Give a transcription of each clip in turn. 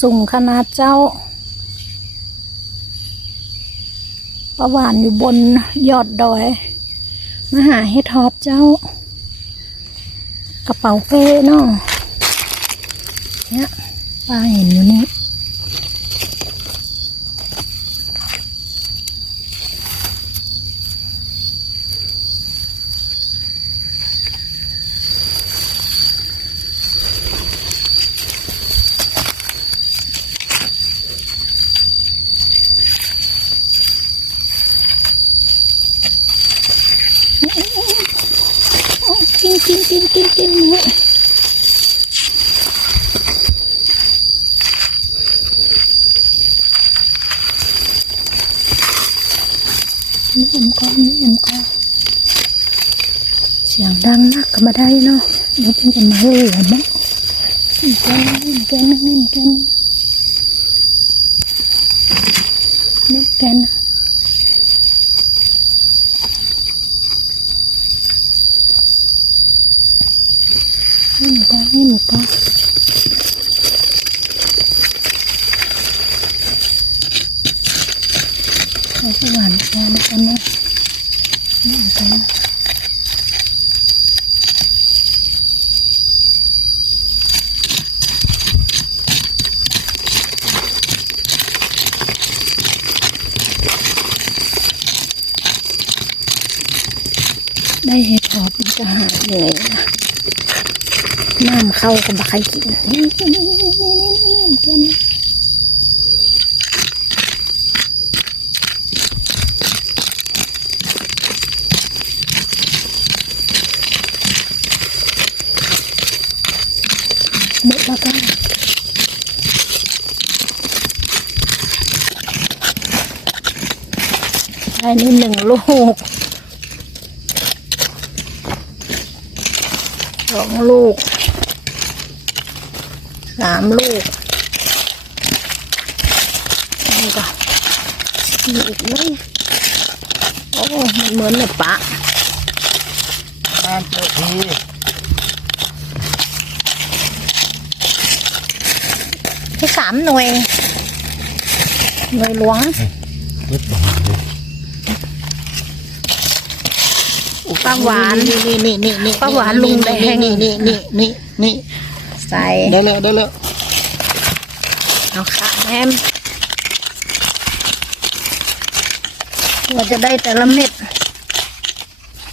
สูงขนาดเจ้าประวานอยู่บนยอดดอยมาหาเห็ดหอบเจ้า กระเป๋าเป้เนาะเนี่ยปลาเห็นอยู่นี่ กิ นกินกินกินกินหมูนี่อ็มก้อนนี่อ็มก้อนเสียงดังนักก็มาได้เนาะเดี๋ยวเป็นจะมาเลยเหรอเนาะนี่แกนนี่แกนนี่แกนนี่แกน นี่หมูก้อนนี่หมูก้อนเราจะหวานแค่นี้กันนะนี่หมูก้อนได้เห็ดหอบมันจะหายเหนื่อย น้ำเข้ากับใครกินนี่นี่นี่นี่นี่เพื่อนหมดแล้วกันได้นี่หนึ่งลูก องลูกสามลูกนี่ก็มีอีกไหมโอ้มันเหมือนในปะน้ำเจ้าทีแค่สามหน่วยหน่วยหลวงนิดหน่อยเลย ปลาหวานนี่นี่นี่นี่นี่ปลาหวานลุงแดง นี่นี่นี่นี่นี่ใส่ได้แล้วได้แล้วเอาค่ะแฮมเราจะได้แต่ละเม็ด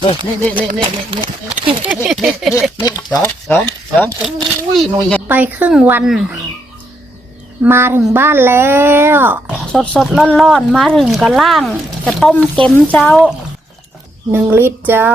เออนี่นี่นี่นี่นี่นี่นี่นี่นี่สองสองสองโอ้ยหน่วยใหญ่ไปครึ่งวัน มาถึงบ้านแล้ว สดสดร้อนร้อนๆมาถึงกระล่าง จะต้มเก็มเจ้า หนึ่งลิตรเจ้า